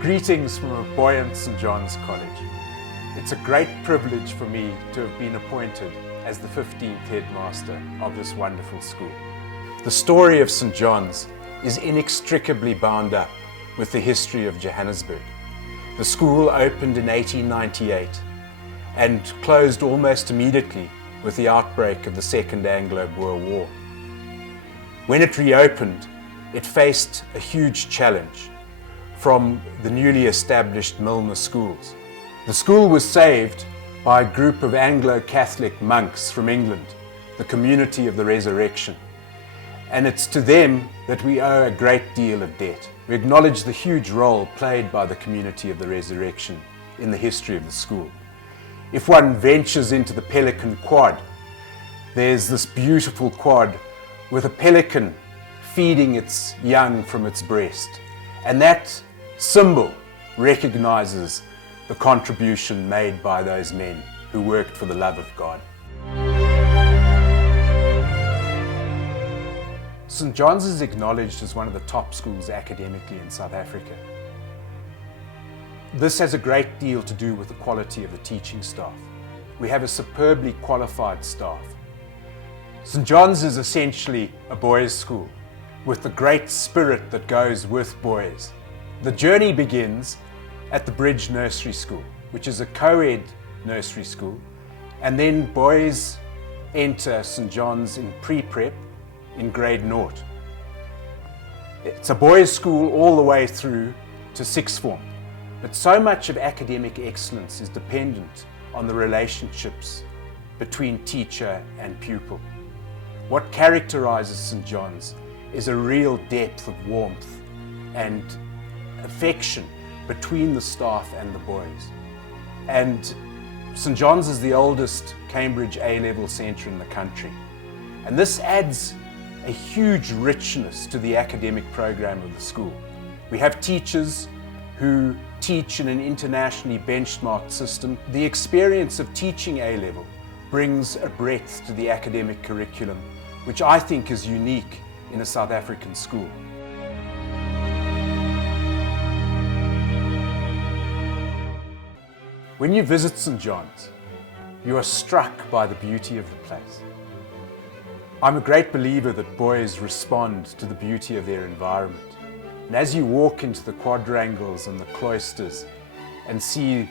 Greetings from a boy in St. John's College. It's a great privilege for me to have been appointed as the 15th headmaster of this wonderful school. The story of St. John's is inextricably bound up with the history of Johannesburg. The school opened in 1898 and closed almost immediately with the outbreak of the Second Anglo-Boer War. When it reopened, it faced a huge challenge from the newly established Milner schools. The school was saved by a group of Anglo-Catholic monks from England, the Community of the Resurrection. And it's to them that we owe a great deal of debt. We acknowledge the huge role played by the Community of the Resurrection in the history of the school. If one ventures into the Pelican Quad, there's this beautiful quad with a pelican feeding its young from its breast. And that symbol recognizes the contribution made by those men who worked for the love of God. St. John's is acknowledged as one of the top schools academically in South Africa. This has a great deal to do with the quality of the teaching staff. We have a superbly qualified staff. St. John's is essentially a boys' school with the great spirit that goes with boys. The journey begins at the Bridge Nursery School, which is a co-ed nursery school, and then boys enter St. John's in pre-prep in grade 0. It's a boys' school all the way through to sixth form, but so much of academic excellence is dependent on the relationships between teacher and pupil. What characterizes St. John's is a real depth of warmth and affection between the staff and the boys. And St. John's is the oldest Cambridge A-level centre in the country. And this adds a huge richness to the academic program of the school. We have teachers who teach in an internationally benchmarked system. The experience of teaching A-level brings a breadth to the academic curriculum, which I think is unique in a South African school. When you visit St. John's, you are struck by the beauty of the place. I'm a great believer that boys respond to the beauty of their environment. And as you walk into the quadrangles and the cloisters and see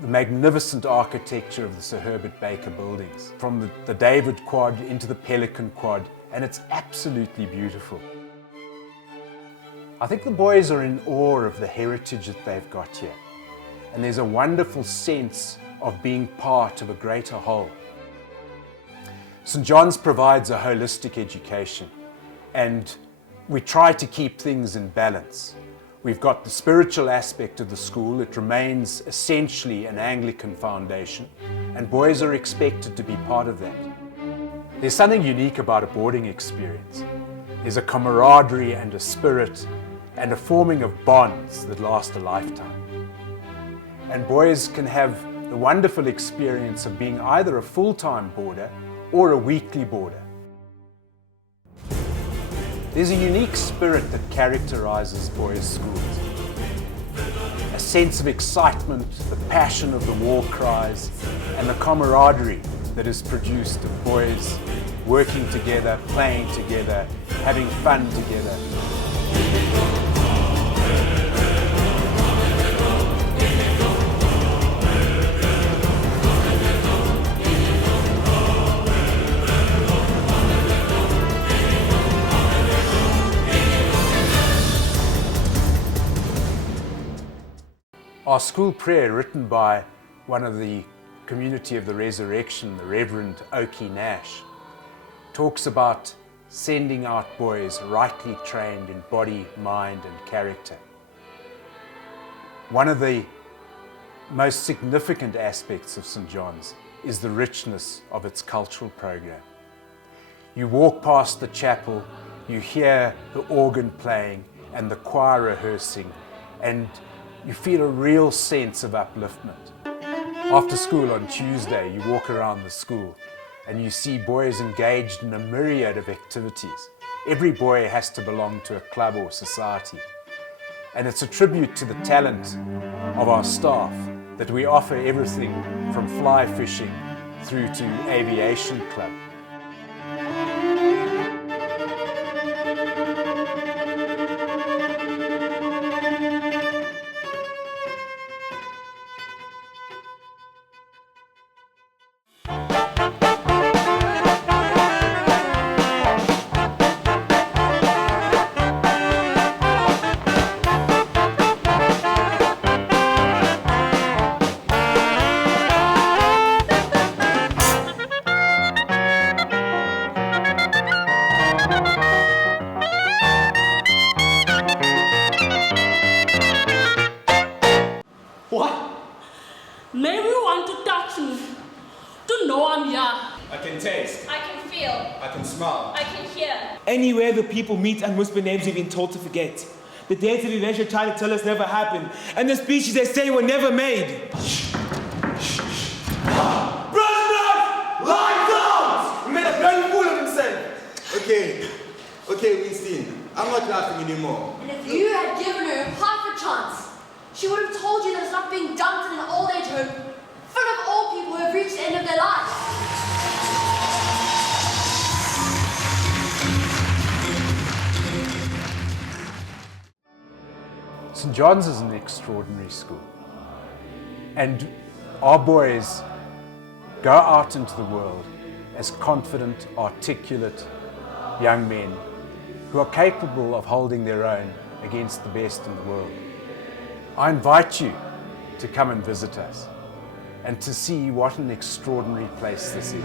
the magnificent architecture of the Sir Herbert Baker buildings, from the David Quad into the Pelican Quad, and it's absolutely beautiful. I think the boys are in awe of the heritage that they've got here. And there's a wonderful sense of being part of a greater whole. St. John's provides a holistic education, and we try to keep things in balance. We've got the spiritual aspect of the school. It remains essentially an Anglican foundation, and boys are expected to be part of that. There's something unique about a boarding experience. There's a camaraderie and a spirit and a forming of bonds that last a lifetime. And boys can have the wonderful experience of being either a full-time boarder or a weekly boarder. There's a unique spirit that characterizes boys' schools. A sense of excitement, the passion of the war cries, and the camaraderie that is produced of boys working together, playing together, having fun together. Our school prayer, written by one of the Community of the Resurrection, the Reverend Oki Nash, talks about sending out boys rightly trained in body, mind, and character. One of the most significant aspects of St. John's is the richness of its cultural program. You walk past the chapel, you hear the organ playing and the choir rehearsing, and you feel a real sense of upliftment. After school on Tuesday, you walk around the school and you see boys engaged in a myriad of activities. Every boy has to belong to a club or society. And it's a tribute to the talent of our staff that we offer everything from fly fishing through to aviation club. What? Maybe you want to touch me, to know I'm here. I can taste. I can feel. I can smell. I can hear. Anywhere the people meet and whisper names we've been told to forget. The dates that eventually try to tell us never happened. And the speeches they say were never made. Lights out! He made a bloody fool of himself. Okay, Winston. I'm not laughing anymore. And if you had given her half a chance, she would have told you that it's not being dumped in an old age home full of old people who have reached the end of their lives. St. John's is an extraordinary school. And our boys go out into the world as confident, articulate young men who are capable of holding their own against the best in the world. I invite you to come and visit us and to see what an extraordinary place this is.